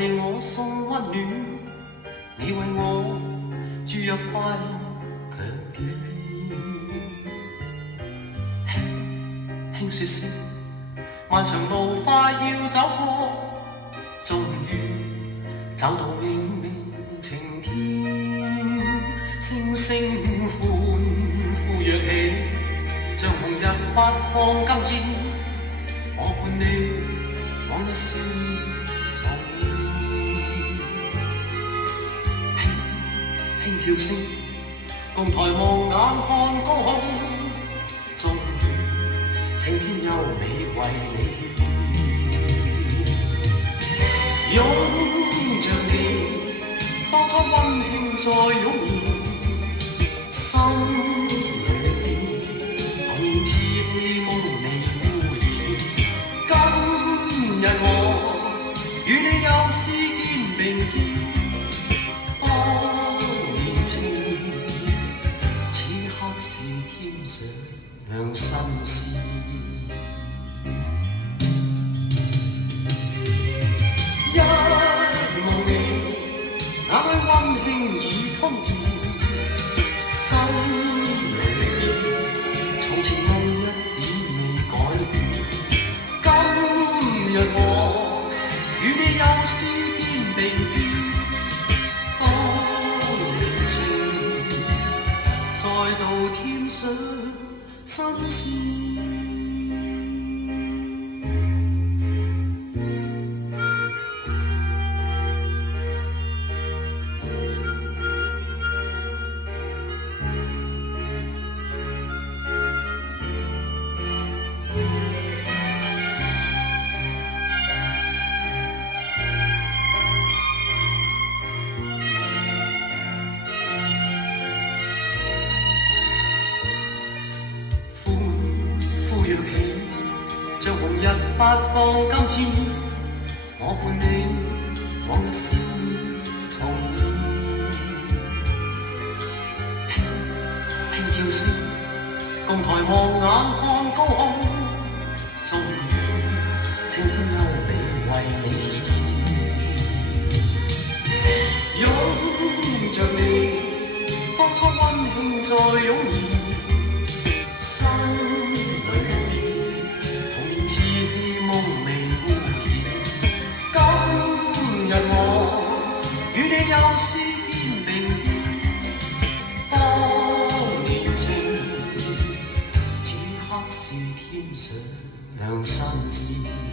為我送溫暖，你為我注入快樂強暖。輕輕說聲，漫長路快要走過，終於找到冥冥晴天。星星歡呼躍起，像紅日發放金箭，我伴你往日笑重現。輕叫聲，共抬望眼看高空，終於青天優美為你獻。擁着你，當初溫馨再湧現，心裏面童年稚氣夢未污染。今日我與你又試肩並肩，當年情，此刻是添上新鮮。溫馨已通電，心裏面從前夢一點未改變。今日我與你又試肩並肩，當年情再度添上新鮮。像紅日發放金箭，我伴你往日笑面重現。輕叫聲，共抬望眼看高空，終於青天優美為你獻。擁着你，當初溫馨再湧現。又試肩並肩，當年情，此刻是添上新鮮。